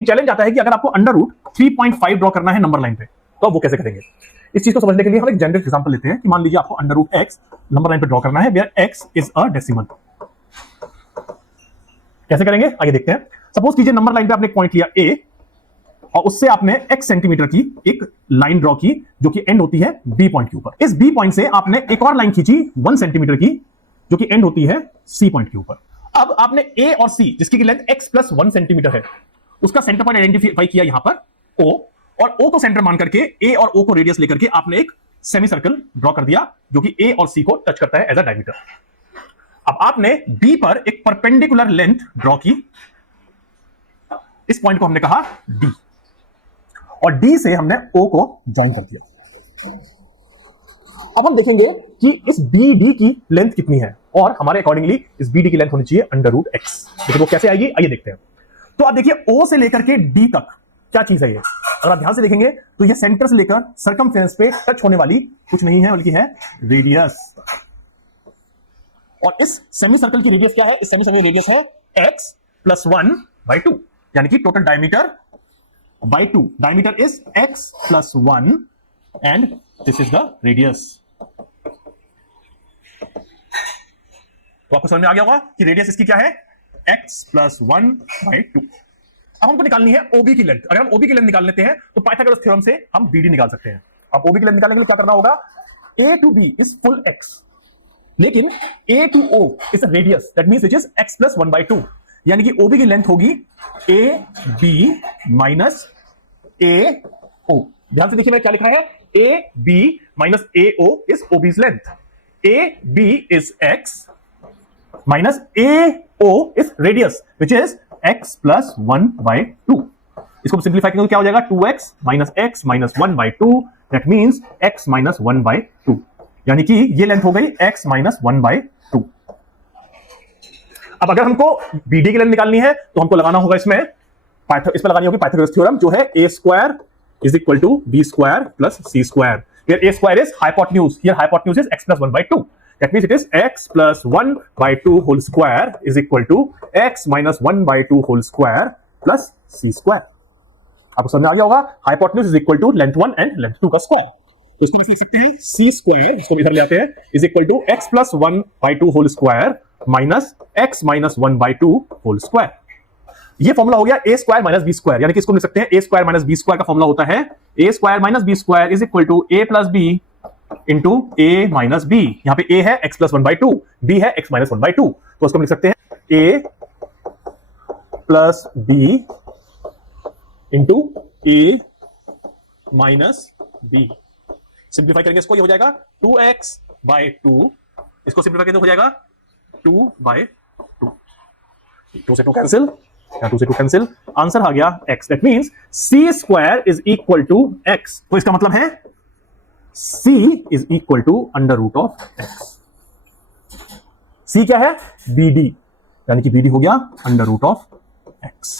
Challenge आता है कि अगर आपको अंडर रूट 3.5 ड्रॉ करना है नंबर लाइन पे, तो आप वो कैसे करेंगे? इस चीज को समझने के लिए हम एक जनरल एग्जांपल लेते हैं कि मान लीजिए आपको under root X number line पे ड्रॉ करना है, where X is a decimal. कैसे करेंगे आइए देखते हैं। सपोज कीजिए नंबर लाइन पे आपने एक पॉइंट लिया ए और उससे आपने x सेंटीमीटर की एक लाइन ड्रॉ की जो कि एंड होती है b पॉइंट के ऊपर। इस b पॉइंट से आपने एक और लाइन खींची 1 सेंटीमीटर की जो कि एंड होती है c पॉइंट के ऊपर। अब आपने a और c जिसकी की लेंथ x प्लस 1 सेंटीमीटर है उसका सेंटर पॉइंट आइडेंटिफाई किया यहां पर o, और o को सेंटर मान करके a और o को रेडियस लेकर के आपने एक सेमी सर्कल ड्रॉ कर दिया जो कि a और c को टच करता है एज अ डायमीटर। अब आपने b पर एक परपेंडिकुलर लेंथ ड्रॉ की, इस पॉइंट को हमने कहा d, और D से हमने O को ज्वाइन कर दिया। अब हम देखेंगे कि इस BD की लेंथ कितनी है और हमारे अकॉर्डिंगली इस BD की लेंथ होनी चाहिए अंडर रूट x। लेकिन वो कैसे आएगी आइए देखते हैं। तो आप देखिए O से लेकर के D तक क्या चीज है ये, अगर आप ध्यान से देखेंगे तो ये सेंटर से लेकर सर्कमफ्रेंस पे टच होने वाली कुछ नहीं है बल्कि है रेडियस। और इस सेमी सर्कल की रेडियस क्या है? इस सेमी सर्कल की रेडियस है x प्लस 1/2, यानी कि total diameter by 2. Diameter is x plus 1 and this is the radius. तो आपको समझ में आ गया होगा कि रेडियस इसकी क्या है? x plus 1/2। अब हमको निकालनी है OB की लेंथ। अगर हम OB की लेंथ निकाल लेते हैं तो पाइथागोरस थ्योरम से हम BD निकाल सकते हैं। अब OB की लेंथ निकालने के लिए क्या करना होगा? A to B is full x, लेकिन A to O is a radius, that means which is x plus 1/2, यानी कि OB की लेंथ होगी AB माइनस AO। ध्यान से देखिए मैं क्या लिखा है, AB minus AO is OB's length, AB is x minus AO is radius which is x plus 1/2। इसको सिंप्लीफाई करेंगे क्या हो जाएगा? 2x minus x minus 1/2, that means x minus 1/2, यानी कि ये लेंथ हो गई x माइनस 1/2। अब अगर हमको BD की लेंथ निकालनी है तो हमको लगाना होगा इसमें इस पर लगानी होगी पाइथागोरस थ्योरम जो है a square is equal to b square plus c square, where a square is hypotenuse, here hypotenuse is x plus 1/2, that means it is x plus 1/2 whole square is equal to x minus 1/2 whole square plus c square. आपको समझ में आ गया होगा, hypotenuse is equal to length 1 and length 2 का square. तो इसको हम लिख सकते हैं c स्क्वायर, इसको इधर ले आते हैं, is equal to x plus 1/2 whole square minus x minus 1/2 whole square. ये फॉर्मूला हो गया a square minus b square, यानी कि इसको लिख सकते हैं a square minus b square का फॉर्मूला होता है a square minus b square is equal to a plus b into a minus b। यहां पे a है x प्लस 1/2, b है x माइनस 1/2, तो इसको हम लिख सकते हैं a plus b into a minus b। Simplify करेंगे इसको, ये हो जाएगा 2x/2, इसको सिंप्लीफाई करेंगे हो जाएगा 2/2, 2 से 2 कैंसिल, 2 से 2 कैंसिल, आंसर आ गया x, that means c square is equal to x। तो इसका मतलब है c is equal to under root of x। c क्या है? BD, यानी कि BD हो गया अंडर रूट ऑफ x।